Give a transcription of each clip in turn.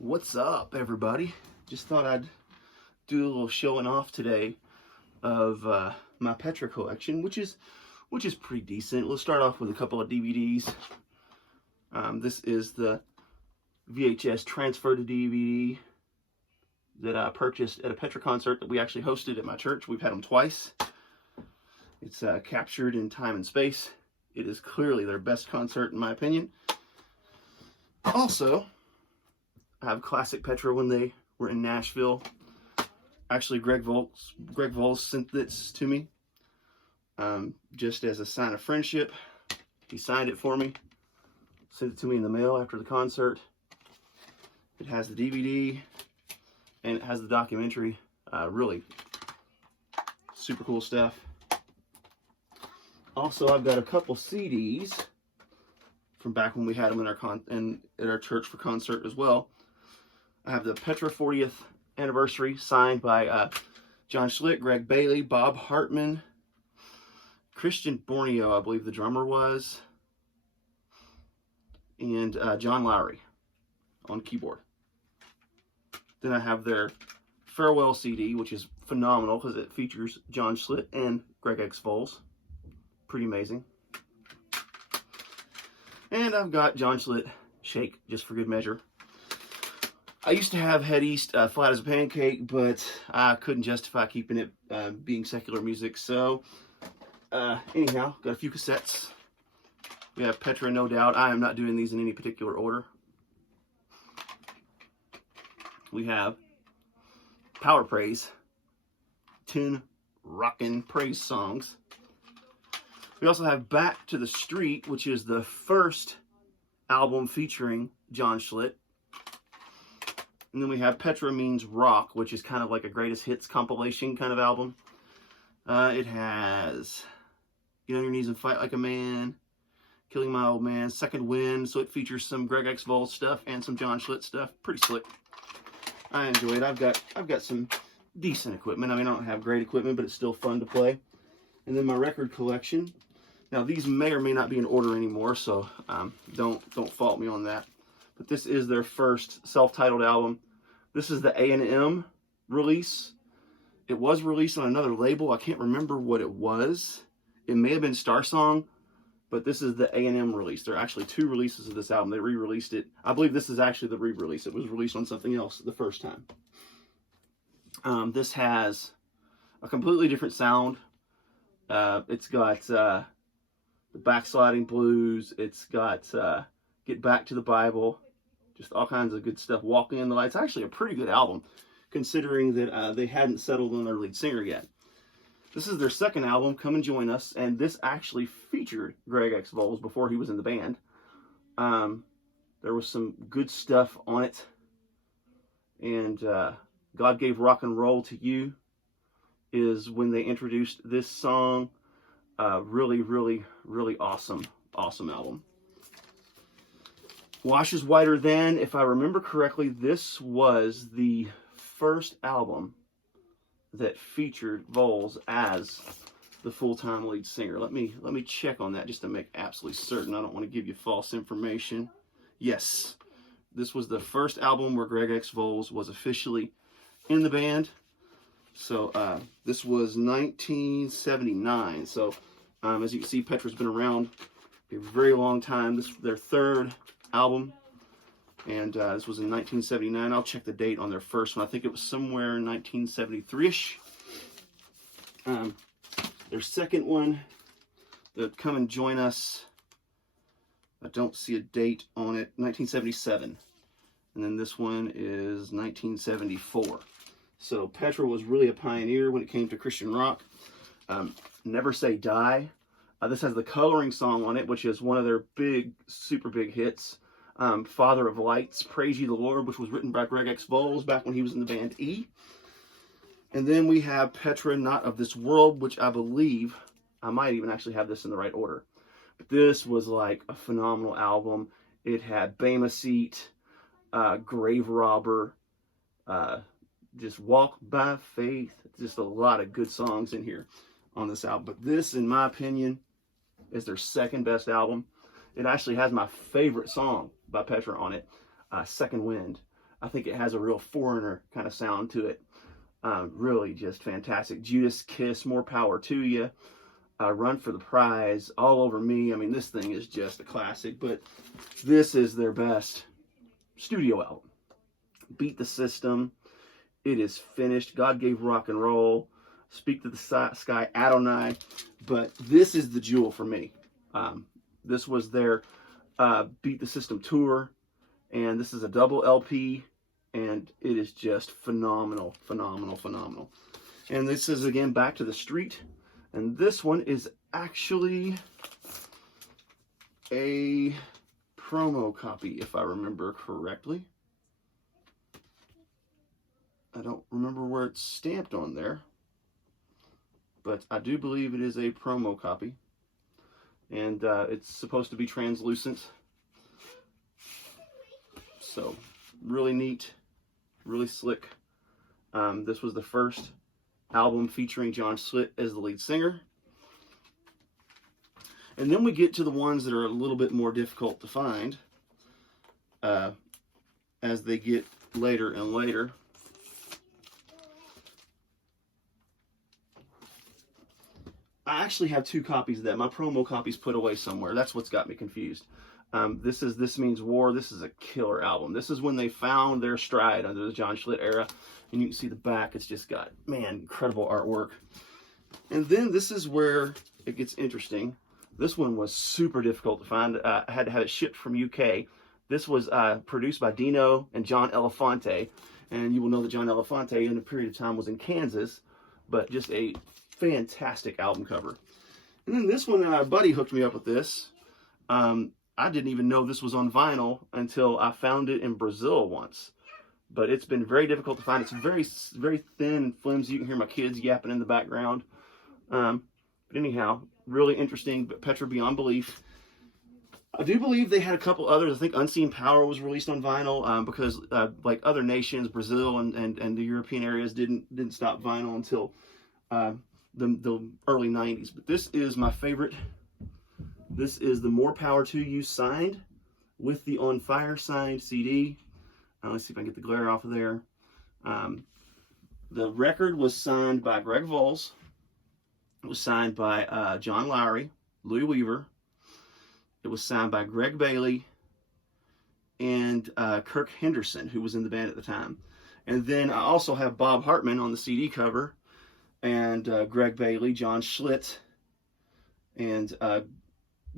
What's up, everybody? Just thought I'd do a little showing off today of my Petra collection, which is pretty decent. Let's start off with a couple of DVDs. This is the VHS transfer to DVD that I purchased at a Petra concert that we actually hosted at my church. We've had them twice. It's captured in time and space. It is clearly their best concert in my opinion. Also, I have classic Petra when they were in Nashville. Actually, Greg Vols sent this to me just as a sign of friendship. He signed it for me, sent it to me in the mail after the concert. It has the DVD and it has the documentary. Really super cool stuff. Also, I've got a couple CDs from back when we had them at our church for concert as well. I have the Petra 40th anniversary signed by John Schlitt, Greg Bailey, Bob Hartman, Christian Borneo, I believe the drummer was, and John Lowry on keyboard. Then I have their farewell CD, which is phenomenal because it features John Schlitt and Greg X Vols. Pretty amazing. And I've got John Schlitt Shake, just for good measure. I used to have Head East Flat as a Pancake, but I couldn't justify keeping it being secular music. So, anyhow, got a few cassettes. We have Petra, No Doubt. I am not doing these in any particular order. We have Power Praise, 10 rockin' praise songs. We also have Back to the Street, which is the first album featuring John Schlitt. And then we have Petra Means Rock, which is kind of like a greatest hits compilation kind of album. It has Get on Your Knees and Fight Like a Man, Killing My Old Man, Second Wind. So it features some Greg X Vols stuff and some John Schlitt stuff. Pretty slick. I enjoy it. I've got some decent equipment. I mean, I don't have great equipment, but it's still fun to play. And then my record collection. Now these may or may not be in order anymore, so don't fault me on that. But this is their first self-titled album. This is the A&M release. It was released on another label. I can't remember what it was. It may have been Star Song, but this is the A&M release. There are actually two releases of this album. They re-released it. I believe this is actually the re-release. It was released on something else the first time. This has a completely different sound. It's got the Backsliding Blues. It's got Get Back to the Bible. Just all kinds of good stuff. Walking in the Light. It's actually a pretty good album, considering that they hadn't settled on their lead singer yet. This is their second album, Come and Join Us, and this actually featured Greg X Vols before he was in the band. There was some good stuff on it, and God Gave Rock and Roll to You is when they introduced this song. Really, really, really awesome album. Wash is Whiter Than, if I remember correctly, this was the first album that featured Vols as the full-time lead singer. Let me check on that just to make absolutely certain. I don't want to give you false information. Yes, this was the first album where Greg X Vols was officially in the band. So this was 1979. So as you can see, Petra's been around a very long time. This is their third album, and this was in 1979. I'll check the date on their first one. I think it was somewhere in 1973-ish. Their second one, the Come and Join Us, I don't see a date on it, 1977. And then this one is 1974. So Petra was really a pioneer when it came to Christian rock. Never Say Die. This has the Coloring song on it, which is one of their super big hits. Father of Lights, Praise Ye the Lord, which was written by Greg X Vols back when he was in the band E. And then we have Petra, Not of This World, which I believe, I might even actually have this in the right order. But this was like a phenomenal album. It had Bema Seat, Grave Robber, just Walk by Faith. Just a lot of good songs in here on this album. But this, in my opinion, is their second best album. It actually has my favorite song by Petra on it, Second Wind. I think it has a real Foreigner kind of sound to it. Really just fantastic. Judas Kiss, More Power to You. Run for the Prize, All Over Me. I mean, this thing is just a classic, but this is their best studio album. Beat the System. It is finished. God Gave Rock and Roll. Speak to the Sky, Adonai. But this is the jewel for me. This was their Beat the System tour, and this is a double LP, and it is just phenomenal, phenomenal, phenomenal. And this is, again, Back to the Street. And this one is actually a promo copy, if I remember correctly. I don't remember where it's stamped on there, but I do believe it is a promo copy. And it's supposed to be translucent. So, really neat, really slick. This was the first album featuring John Schlitt as the lead singer. And then we get to the ones that are a little bit more difficult to find as they get later and later. I actually have two copies of that. My promo copy's put away somewhere. That's what's got me confused. This Means War. This is a killer album. This is when they found their stride under the John Schlitt era. And you can see the back. It's just got, man, incredible artwork. And then this is where it gets interesting. This one was super difficult to find. I had to have it shipped from UK. This was produced by Dino and John Elefante. And you will know that John Elefante in a period of time was in Kansas. But just a fantastic album cover. And then this one, a buddy hooked me up with this. I didn't even know this was on vinyl until I found it in Brazil once. But it's been very difficult to find. It's very, very thin and flimsy. You can hear my kids yapping in the background. But anyhow, really interesting. But Petra Beyond Belief. I do believe they had a couple others. I think Unseen Power was released on vinyl because like other nations, Brazil and the European areas didn't stop vinyl until the early 90s. But this is my favorite. This is the More Power to You signed with the On Fire signed CD. Let's see if I can get the glare off of there. The record was signed by Greg Voles. It was signed by John Lowry, Louis Weaver. It was signed by Greg Bailey and Kirk Henderson, who was in the band at the time. And then I also have Bob Hartman on the CD cover, and Greg Bailey, John Schlitt, and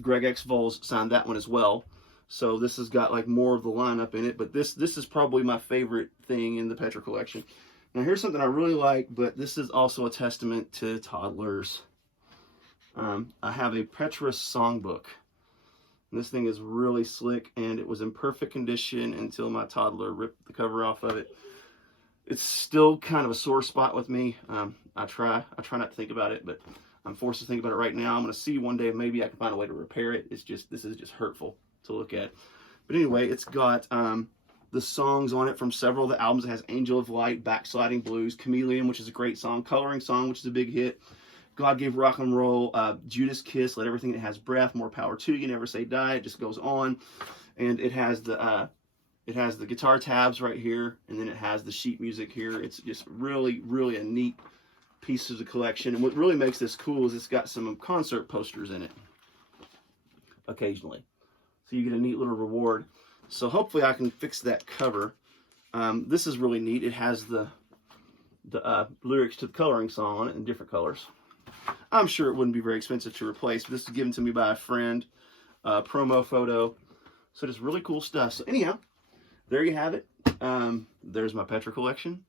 Greg X. Voles signed that one as well. So this has got like more of the lineup in it, but this is probably my favorite thing in the Petra collection. Now here's something I really like, but this is also a testament to toddlers. I have a Petra songbook. This thing is really slick, and it was in perfect condition until my toddler ripped the cover off of it. It's still kind of a sore spot with me. I try not to think about it, but I'm forced to think about it right now. I'm going to see one day if maybe I can find a way to repair it. This is just hurtful to look at. But anyway, it's got the songs on it from several of the albums. It has Angel of Light, Backsliding Blues, Chameleon, which is a great song, Coloring Song, which is a big hit, God Gave Rock and Roll, Judas Kiss, Let Everything That Has Breath, More Power to You, Never Say Die. It just goes on. And it has the guitar tabs right here, and then it has the sheet music here. It's just really, really a neat piece of the collection. And what really makes this cool is it's got some concert posters in it occasionally. So you get a neat little reward. So hopefully I can fix that cover. This is really neat. It has the lyrics to the Coloring Song on it in different colors. I'm sure it wouldn't be very expensive to replace, but this is given to me by a friend. Promo photo. So just really cool stuff. So anyhow, there you have it. There's my Petra collection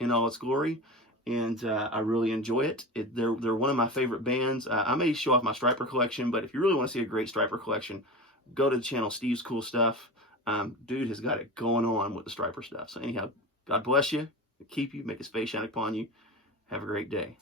in all its glory. And I really enjoy it. They're one of my favorite bands. I may show off my Striper collection, but if you really want to see a great Striper collection, go to the channel Steve's Cool Stuff. Dude has got it going on with the Striper stuff. So anyhow, God bless you, keep you, make his face shine upon you. Have a great day.